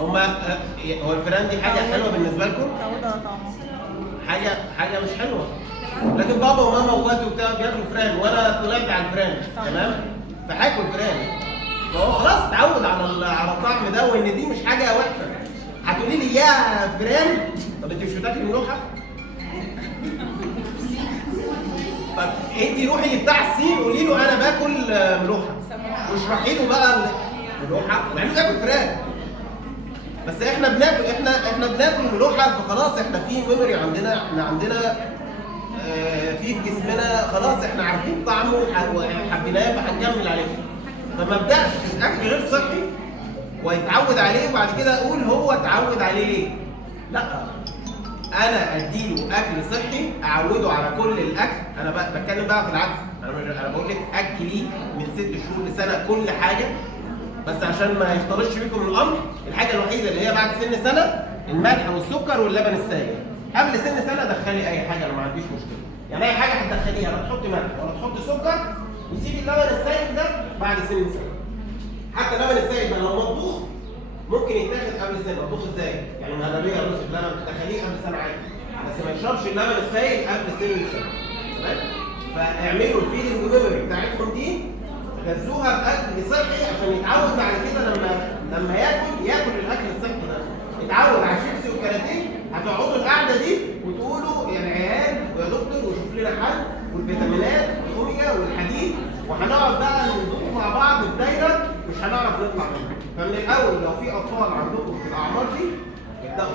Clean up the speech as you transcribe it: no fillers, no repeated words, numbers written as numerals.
هو الفئران دي حاجه حلوه بالنسبه لكم؟ تعودها طعمها حاجه مش حلوه. لكن بابا وماما واخواتي وبتاع بياكلوا فران وانا طلعت على الفران تمام؟ فهاكل فران. فهو خلاص اتعود على الطعم ده وان دي مش حاجه وحشه. هتقولي لي يا فران، طب انت مش بتاكلي ملوحه؟ طب انت روحي لبتاع الصين قولي له انا باكل ملوحه واشرحي له بقى ملوحه مع انه بياكل فراخ. بس احنا بناكل بناكل ملوحه فخلاص احنا في ميموري عندنا، احنا عندنا في جسمنا خلاص احنا عارفين طعمه وحبيناه فهنكمل عليه. فما ابداش اكل غير صحي ويتعود عليه وبعد كده اقول هو اتعود عليه ليه؟ لا، انا اديله اكل صحي اعوده على كل الاكل. انا بتكلم بقى في العكس، انا بقول لك اكلي من 6 شهور لسنه كل حاجه، بس عشان ما يختلطش بيكم الامر. الحاجه الوحيده اللي هي بعد سن سنه الملح والسكر واللبن السائل. قبل سن سنه دخلي اي حاجه، انا ما عنديش مشكله. يعني اي حاجه هتدخليها لا تحطي ملح ولا تحطي سكر، وسيبي اللبن السائل ده بعد سن سنه. حتى اللبن السائل ده لو مطبوخ ممكن يتاخد قبل سنه. مطبوخ ازاي؟ يعني مهلبيه رز بلبن تدخليه قبل سنه عادي، بس ما يشربش اللبن السائل قبل سن سنه. تمام؟ فاعملوا الفيدنج ميموري بتاعتكم دي، غذوها باكل صحي عشان يتعود بعد كده لما ياكل الاكل الصحي ده. يتعود على الشيبسي والكاراتيه، هتقعدوا القعده دي وتقولوا يا عيال ويا دكتور وشوف لنا حل، والفيتامينات والاوميجا والحديد، وهنقعد بقى ندوق مع بعض في دايره مش هنعرف نطلع منها. فمن الاول لو في اطفال عندكم في الاعمار دي ابداوا.